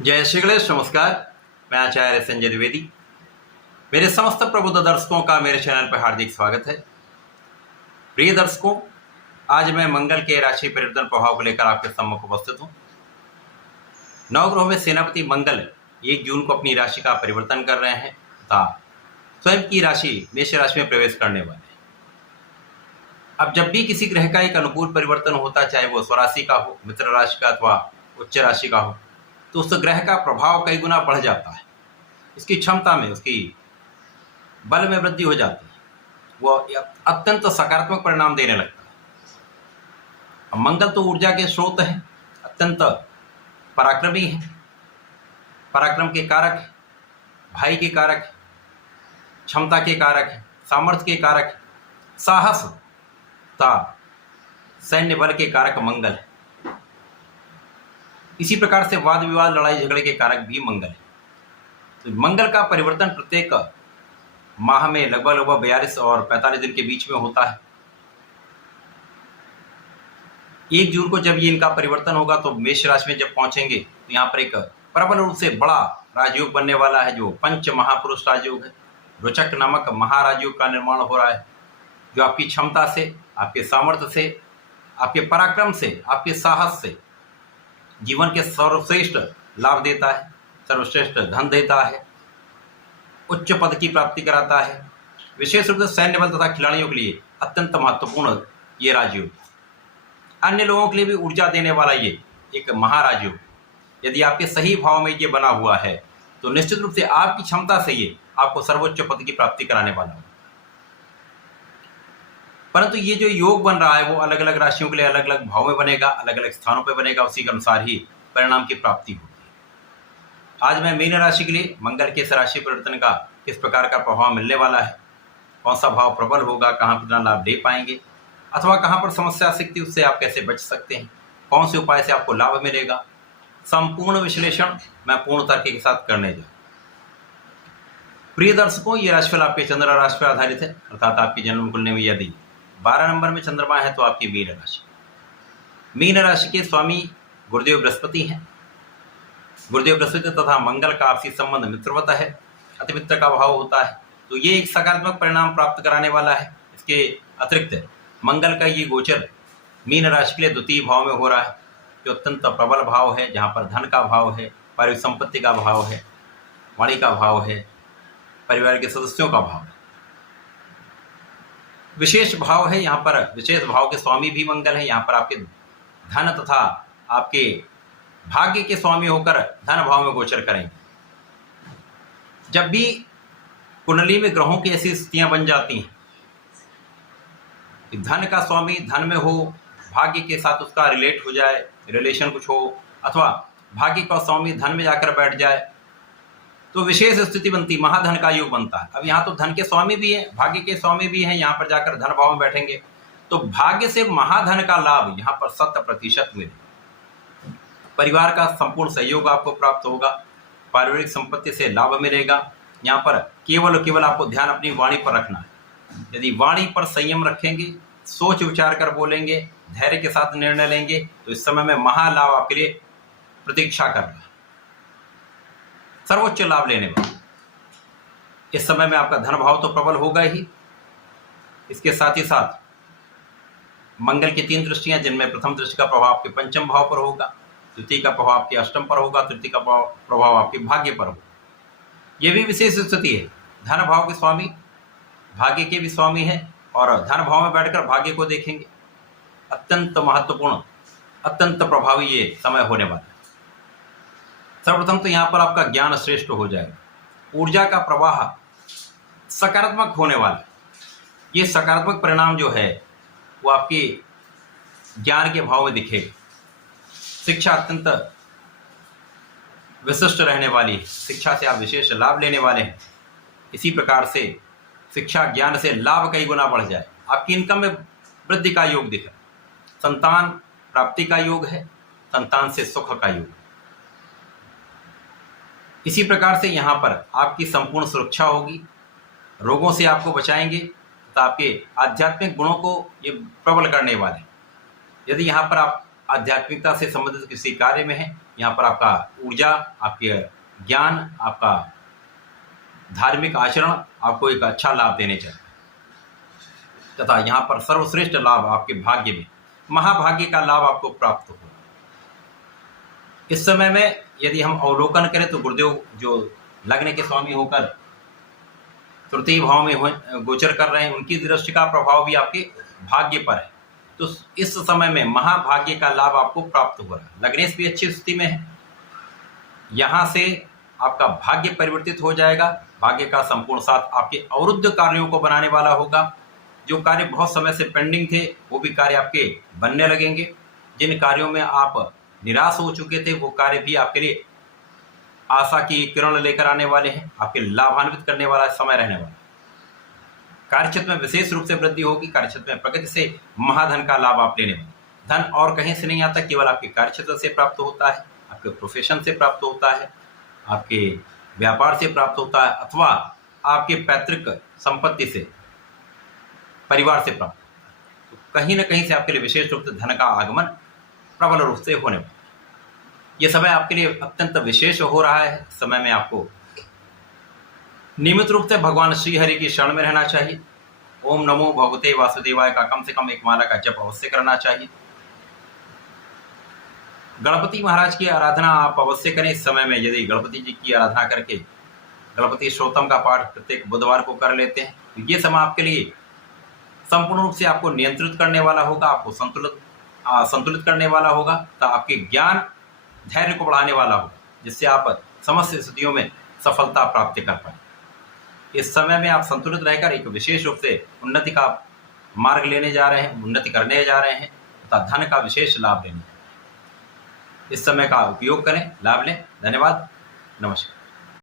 जय श्री गणेश। नमस्कार। मैं आचार्य संजय द्विवेदी। मेरे समस्त प्रबुद्ध दर्शकों का मेरे चैनल पर हार्दिक स्वागत है। प्रिय दर्शकों, आज मैं मंगल के राशि परिवर्तन प्रभाव को लेकर आपके सम्मुख उपस्थित हूँ। नवग्रहों में सेनापति मंगल 1 जून को अपनी राशि का परिवर्तन कर रहे हैं तथा स्वयं की राशि मेष राशि में प्रवेश करने वाले हैं। अब जब भी किसी ग्रह का एक अनुकूल परिवर्तन होता है, चाहे वो स्वराशि का हो, मित्र राशि का अथवा उच्च राशि का हो, तो उस ग्रह का प्रभाव कई गुना बढ़ जाता है। उसकी क्षमता में, उसकी बल में वृद्धि हो जाती है। वो अत्यंत सकारात्मक परिणाम देने लगता है। अब मंगल तो ऊर्जा के स्रोत है, अत्यंत पराक्रमी है, पराक्रम के कारक है, भाई के कारक है, क्षमता के कारक है, सामर्थ्य के कारक है, साहस तथा सैन्य बल के कारक मंगल है। इसी प्रकार से वाद विवाद, लड़ाई झगड़े के कारक भी मंगल है। तो मंगल का परिवर्तन प्रत्येक माह में लगभग 42 और 45 दिन के बीच में होता है। 1 जून को जब ये इनका परिवर्तन होगा तो मेष राशि में जब पहुंचेंगे तो यहाँ पर एक प्रबल रूप से बड़ा राजयोग बनने वाला है, जो पंच महापुरुष राजयोग है। रोचक नामक महाराजयोग का निर्माण हो रहा है, जो आपकी क्षमता से, आपके सामर्थ्य से, आपके पराक्रम से, आपके साहस से जीवन के सर्वश्रेष्ठ लाभ देता है, सर्वश्रेष्ठ धन देता है, उच्च पद की प्राप्ति कराता है। विशेष रूप से सैन्य बल तथा खिलाड़ियों के लिए अत्यंत महत्वपूर्ण ये राजयोग, अन्य लोगों के लिए भी ऊर्जा देने वाला ये एक महाराजयोग। यदि आपके सही भाव में ये बना हुआ है तो निश्चित रूप से आपकी क्षमता से ये आपको सर्वोच्च पद की प्राप्ति कराने वाला है। परंतु ये जो योग बन रहा है वो अलग अलग राशियों के लिए अलग अलग भाव में बनेगा, अलग अलग स्थानों पर बनेगा, उसी के अनुसार ही परिणाम की प्राप्ति होगी। आज मैं मीन राशि के लिए मंगल के इस राशि परिवर्तन का किस प्रकार का प्रभाव मिलने वाला है, कौन सा भाव प्रबल होगा, कहाँ कितना लाभ ले पाएंगे अथवा कहाँ पर समस्या आ सकती है, उससे आप कैसे बच सकते हैं, कौन से उपाय से आपको लाभ मिलेगा, संपूर्ण विश्लेषण मैं पूर्ण तर्क के साथ करने जा। प्रिय दर्शकों, ये राशिफल आपके चंद्र राशि पर आधारित है, अर्थात आपकी जन्म कुंडली में यदि 12 नंबर में चंद्रमा है तो आपकी मीन राशि। मीन राशि के स्वामी गुरुदेव बृहस्पति हैं। गुरुदेव बृहस्पति तथा मंगल का आपसी संबंध मित्रवत है, अति मित्र का भाव होता है, तो ये एक सकारात्मक परिणाम प्राप्त कराने वाला है। इसके अतिरिक्त मंगल का ये गोचर मीन राशि के लिए द्वितीय भाव में हो रहा है, जो अत्यंत प्रबल भाव है, जहाँ पर धन का भाव है, पारिवारिक संपत्ति का भाव है, वाणी का भाव है, परिवार के सदस्यों का भाव है, विशेष भाव है। यहाँ पर विशेष भाव के स्वामी भी मंगल है। यहाँ पर आपके धन तथा आपके भाग्य के स्वामी होकर धन भाव में गोचर करेंगे। जब भी कुंडली में ग्रहों की ऐसी स्थितियां बन जाती हैं कि धन का स्वामी धन में हो, भाग्य के साथ उसका रिलेट हो जाए, रिलेशन कुछ हो, अथवा भाग्य का स्वामी धन में जाकर बैठ जाए, तो विशेष स्थिति बनती, महाधन का योग बनता है। अब यहाँ तो धन के स्वामी भी है, भाग्य के स्वामी भी हैं, यहाँ पर जाकर धन भाव में बैठेंगे तो भाग्य से महाधन का लाभ यहाँ पर 100% मिलेगा। परिवार का संपूर्ण सहयोग आपको प्राप्त होगा, पारिवारिक संपत्ति से लाभ मिलेगा। यहाँ पर केवल आपको ध्यान अपनी वाणी पर रखना है। यदि वाणी पर संयम रखेंगे, सोच विचार कर बोलेंगे, धैर्य के साथ निर्णय लेंगे तो इस समय में महालाभ आपके लिए प्रतीक्षा कर रहा है, सर्वोच्च लाभ लेने वाला। इस समय में आपका धन भाव तो प्रबल होगा ही, इसके साथ ही साथ मंगल की 3 दृष्टियां, जिनमें प्रथम दृष्टि का प्रभाव आपके पंचम भाव पर होगा, द्वितीय का प्रभाव आपके अष्टम पर होगा, तृतीय का प्रभाव आपके भाग्य पर होगा। यह भी विशेष स्थिति है। धन भाव के स्वामी भाग्य के भी स्वामी है और धन भाव में बैठकर भाग्य को देखेंगे। अत्यंत महत्वपूर्ण, अत्यंत प्रभावी ये समय होने वाला है। सर्वप्रथम तो यहाँ पर आपका ज्ञान श्रेष्ठ हो जाएगा, ऊर्जा का प्रवाह सकारात्मक होने वाला है। ये सकारात्मक परिणाम जो है वो आपके ज्ञान के भाव में दिखेगा। शिक्षा अत्यंत विशिष्ट रहने वाली है, शिक्षा से आप विशेष लाभ लेने वाले हैं। इसी प्रकार से शिक्षा ज्ञान से लाभ कई गुना बढ़ जाए। आपकी इनकम में वृद्धि का योग दिख रहा है, संतान प्राप्ति का योग है, संतान से सुख का योग। इसी प्रकार से यहाँ पर आपकी संपूर्ण सुरक्षा होगी, रोगों से आपको बचाएंगे तथा आपके आध्यात्मिक गुणों को ये प्रबल करने वाले। यदि यहाँ पर आप आध्यात्मिकता से संबंधित किसी कार्य में हैं, यहाँ पर आपका ऊर्जा, आपके ज्ञान, आपका धार्मिक आचरण आपको एक अच्छा लाभ देने चाहिए तथा यहाँ पर सर्वश्रेष्ठ लाभ आपके भाग्य में महाभाग्य का लाभ आपको प्राप्त हो। इस समय में यदि हम अवलोकन करें तो गुरुदेव जो लग्न के स्वामी होकर तृतीय भाव में गोचर कर रहे हैं, उनकी दृष्टि का प्रभाव भी आपके भाग्य पर है। तो इस समय में महाभाग्य का लाभ आपको प्राप्त हो रहा है। लग्नेश भी अच्छी स्थिति में है, यहाँ से आपका भाग्य परिवर्तित हो जाएगा। भाग्य का संपूर्ण साथ आपके अवरुद्ध कार्यों को बनाने वाला होगा। जो कार्य बहुत समय से पेंडिंग थे वो भी कार्य आपके बनने लगेंगे। जिन कार्यों में आप निराश हो चुके थे वो कार्य भी आपके लिए आशा की किरण लेकर आने वाले हैं, आपके लाभान्वित करने वाला समय रहने वाला। कार्यक्षेत्र में विशेष रूप से वृद्धि होगी। कार्यक्षेत्र में प्रगति से महाधन का लाभ आप लेने वाले। धन और कहीं से नहीं आता, केवल आपके कार्यक्षेत्र से प्राप्त होता है, आपके प्रोफेशन से प्राप्त होता है, आपके व्यापार से प्राप्त होता है, अथवा आपके पैतृक संपत्ति से, परिवार से प्राप्त होता है। तो कहीं ना कहीं से आपके लिए विशेष रूप से धन का आगमन प्रबल रूप से होने वाला। ये समय आपके लिए अत्यंत विशेष हो रहा है। समय में आपको नियमित रूप से भगवान श्री हरि की शरण में रहना चाहिए। ओम नमो भगवते वासुदेवाय का कम से कम एक माला का जप अवश्य करना चाहिए। गणपति महाराज की आराधना आप अवश्य करें। इस समय में यदि गणपति जी की आराधना करके गणपति स्तोत्रम का पाठ प्रत्येक बुधवार को कर लेते हैं तो ये समय आपके लिए संपूर्ण रूप से आपको नियंत्रित करने वाला होगा, आपको संतुलित करने वाला होगा, तो आपके ज्ञान धैर्य को बढ़ाने वाला होगा, जिससे आप समस्त स्थितियों में सफलता प्राप्त कर पाए। इस समय में आप संतुलित रहकर एक विशेष रूप से उन्नति का मार्ग लेने जा रहे हैं, उन्नति करने जा रहे हैं तथा धन का विशेष लाभ लेने। इस समय का उपयोग करें, लाभ लें। धन्यवाद, नमस्कार।